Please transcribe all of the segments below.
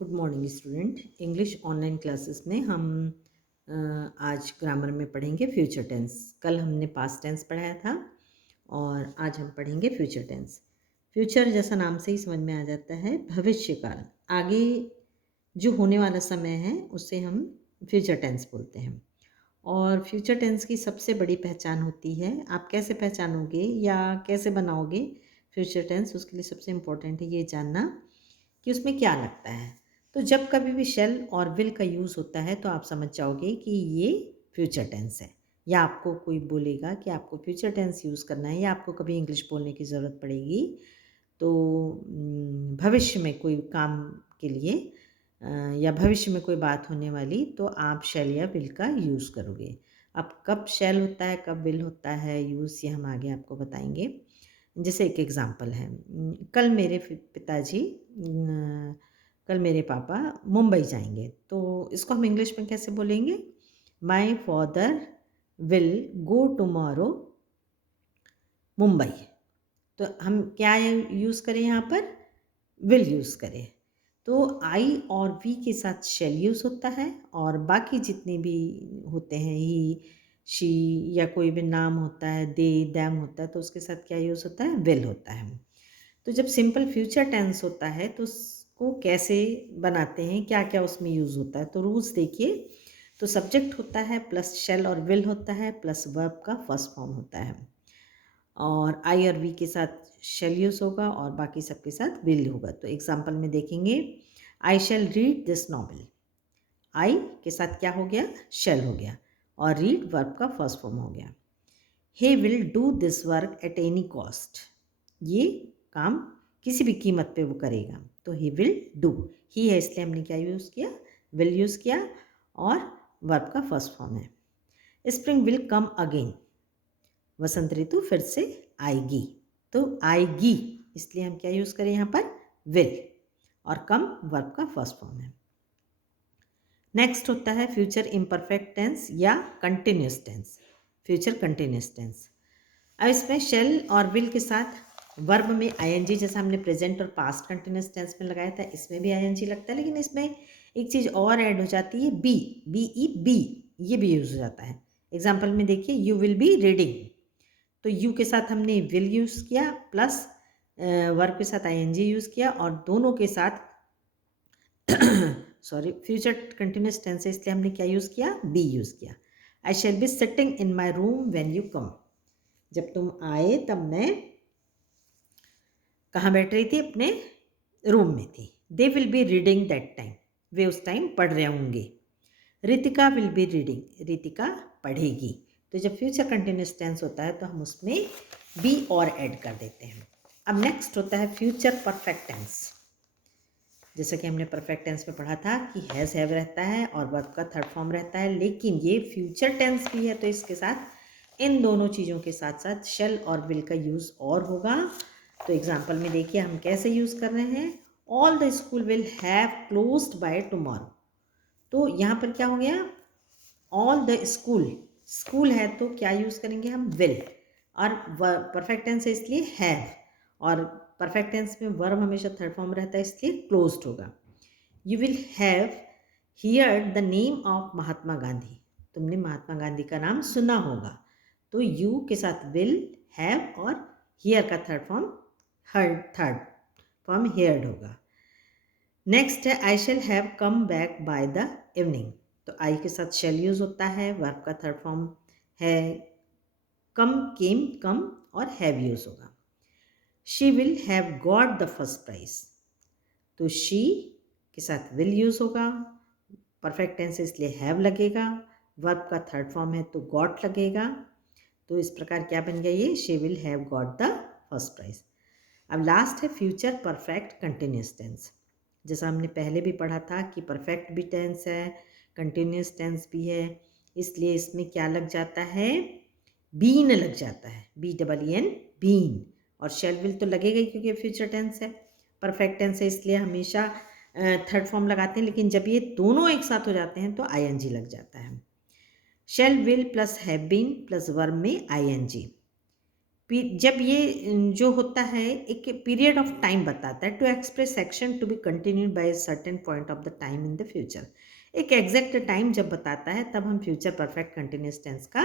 Good morning student. English online classes में हम आज ग्रामर में पढ़ेंगे फ्यूचर टेंस। कल हमने पास्ट टेंस पढ़ाया था और आज हम पढ़ेंगे फ्यूचर टेंस। फ्यूचर जैसा नाम से ही समझ में आ जाता है भविष्य काल, आगे जो होने वाला समय है उसे हम फ्यूचर टेंस बोलते हैं। और फ्यूचर टेंस की सबसे बड़ी पहचान होती है, आप कैसे पहचानोगे या कैसे बनाओगे फ्यूचर टेंस, उसके लिए सबसे इम्पोर्टेंट है ये जानना कि उसमें क्या लगता है। तो जब कभी भी शेल और विल का यूज़ होता है तो आप समझ जाओगे कि ये फ्यूचर टेंस है, या आपको कोई बोलेगा कि आपको फ्यूचर टेंस यूज़ करना है या आपको कभी इंग्लिश बोलने की ज़रूरत पड़ेगी तो भविष्य में कोई काम के लिए या भविष्य में कोई बात होने वाली तो आप शेल या विल का यूज़ करोगे। अब कब शेल होता है कब विल होता है यूज़, ये हम आगे आपको बताएंगे। जैसे एक एग्ज़ाम्पल है, कल मेरे पिताजी कल मेरे पापा मुंबई जाएंगे, तो इसको हम इंग्लिश में कैसे बोलेंगे? My father will go tomorrow Mumbai. तो हम क्या यूज़ करें यहाँ पर? विल यूज़ करें। तो आई और वी के साथ शेल यूज़ होता है और बाकी जितने भी होते हैं ही, शी या कोई भी नाम होता है, दे, दैम होता है, तो उसके साथ क्या यूज़ होता है? विल होता है। तो जब सिंपल फ्यूचर टेंस होता है तो उसको कैसे बनाते हैं, क्या-क्या उसमें यूज़ होता है? तो रूल्स देखिए। तो सब्जेक्ट होता है प्लस शेल और विल होता है प्लस वर्ब का फर्स्ट फॉर्म होता है और आई और वी के साथ शेल यूज़ होगा और बाकी सबके साथ विल होगा। तो एग्जांपल में देखेंगे, आई शैल रीड दिस नॉवेल। आई के साथ क्या हो गया? शेल हो गया और रीड वर्ब का फर्स्ट फॉर्म हो गया। He will do this work at any cost. ये काम किसी भी कीमत पे वो करेगा, तो ही विल डू। ही है इसलिए हमने क्या यूज़ किया? विल यूज़ किया और वर्ब का फर्स्ट फॉर्म है। Spring will come again. वसंत ऋतु फिर से आएगी, तो आएगी इसलिए हम क्या यूज़ करें यहाँ पर? विल, और कम वर्ब का फर्स्ट फॉर्म है। नेक्स्ट होता है फ्यूचर इम्परफेक्ट टेंस या continuous tense. Future continuous tense, अब इसमें शेल और विल के साथ वर्ब में आईएनजी, जैसा हमने प्रेजेंट और पास्ट कंटिन्यूस टेंस में लगाया था, इसमें भी आईएनजी लगता है, लेकिन इसमें एक चीज़ और ऐड हो जाती है, बी, बी, ये भी यूज़ हो जाता है। एग्जाम्पल में देखिए, यू विल बी रीडिंग, तो यू के साथ हमने विल यूज़ किया प्लस वर्ब के साथ आईएनजी यूज़ किया और दोनों के साथ सॉरी, फ्यूचर कंटिन्यूस टेंस है इसलिए हमने क्या यूज़ किया? बी यूज़ किया। I shall be sitting in my room when you come. जब तुम आए तब मैं कहाँ बैठ रही थी? अपने रूम में थी। They will be reading that time, वे उस टाइम पढ़ रहे होंगे। Ritika will be reading, Ritika पढ़ेगी। तो जब फ्यूचर कंटिन्यूस टेंस होता है तो हम उसमें बी और ऐड कर देते हैं। अब नेक्स्ट होता है फ्यूचर परफेक्ट टेंस। जैसा कि हमने परफेक्ट टेंस में पढ़ा था कि हैज़ हैव रहता है और वर्ब का थर्ड फॉर्म रहता है, लेकिन ये फ्यूचर टेंस भी है तो इसके साथ इन दोनों चीज़ों के साथ साथ शेल और विल का यूज़ और होगा। तो एग्जाम्पल में देखिए हम कैसे यूज़ कर रहे हैं, all the school will have closed by tomorrow. तो यहाँ पर क्या हो गया? ऑल द स्कूल, स्कूल है तो क्या यूज़ करेंगे हम? विल, और परफेक्ट टेंस है इसलिए हैव, और परफेक्ट टेंस में वर्ब हमेशा थर्ड फॉर्म रहता है इसलिए क्लोज्ड होगा। You will have heard the name of Mahatma Gandhi. तुमने महात्मा गांधी का नाम सुना होगा, तो यू के साथ विल, हैव और हियर का थर्ड फॉर्म हेयर्ड होगा। नेक्स्ट है I shall have come back by the evening. तो आई के साथ शैल यूज होता है, वर्ब का थर्ड फॉर्म है कम, केम, कम, और हैव यूज होगा। She will have got the first prize. तो शी के साथ विल यूज होगा, परफेक्ट टेंस इसलिए हैव लगेगा, वर्ब का थर्ड फॉर्म है तो गॉट लगेगा। तो इस प्रकार क्या बन गया ये? She will have got the first prize. अब लास्ट है फ्यूचर परफेक्ट कंटिन्यूस टेंस। जैसा हमने पहले भी पढ़ा था कि परफेक्ट भी टेंस है, कंटिन्यूस टेंस भी है, इसलिए इसमें क्या लग जाता है? बीन लग जाता है, BEEN, बीन। और शेल विल तो लगेगा ही क्योंकि फ्यूचर टेंस है, परफेक्ट टेंस है इसलिए हमेशा थर्ड फॉर्म लगाते हैं, लेकिन जब ये दोनों एक साथ हो जाते हैं तो आईएनजी लग जाता है। Shall will plus have been plus verb में आईएनजी। जब ये जो होता है एक पीरियड ऑफ टाइम बताता है, to express action to be continued by certain point of the time in the future. एक एग्जैक्ट टाइम जब बताता है तब हम फ्यूचर परफेक्ट कंटिन्यूस टेंस का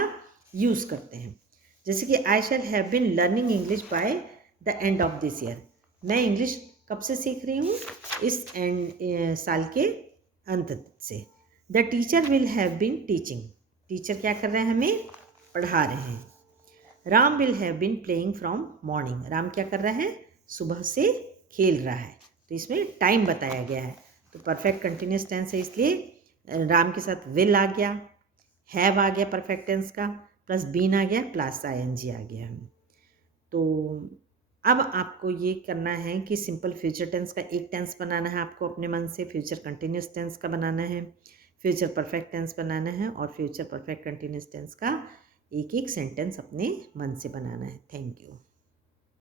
यूज़ करते हैं। जैसे कि I shall have been learning English by the end of this year. मैं इंग्लिश कब से सीख रही हूँ? इस साल के अंत से। The teacher will have been teaching. Teacher क्या कर रहे हैं? हमें पढ़ा रहे हैं। Ram will have been playing from morning. Ram क्या कर रहा है? सुबह से खेल रहा है। तो इसमें टाइम बताया गया है। तो परफेक्ट कंटिन्यूस टेंस है, इसलिए राम के साथ विल आ गया, हैव आ गया परफेक्ट टेंस का, प्लस बीन आ गया, प्लस आईएनजी आ गया। तो अब आपको ये करना है कि सिंपल फ्यूचर टेंस का एक टेंस बनाना है आपको अपने मन से, फ्यूचर कंटिन्यूस टेंस का बनाना है, फ्यूचर परफेक्ट टेंस बनाना है और फ्यूचर परफेक्ट कंटिन्यूस टेंस का एक एक सेंटेंस अपने मन से बनाना है। Thank you.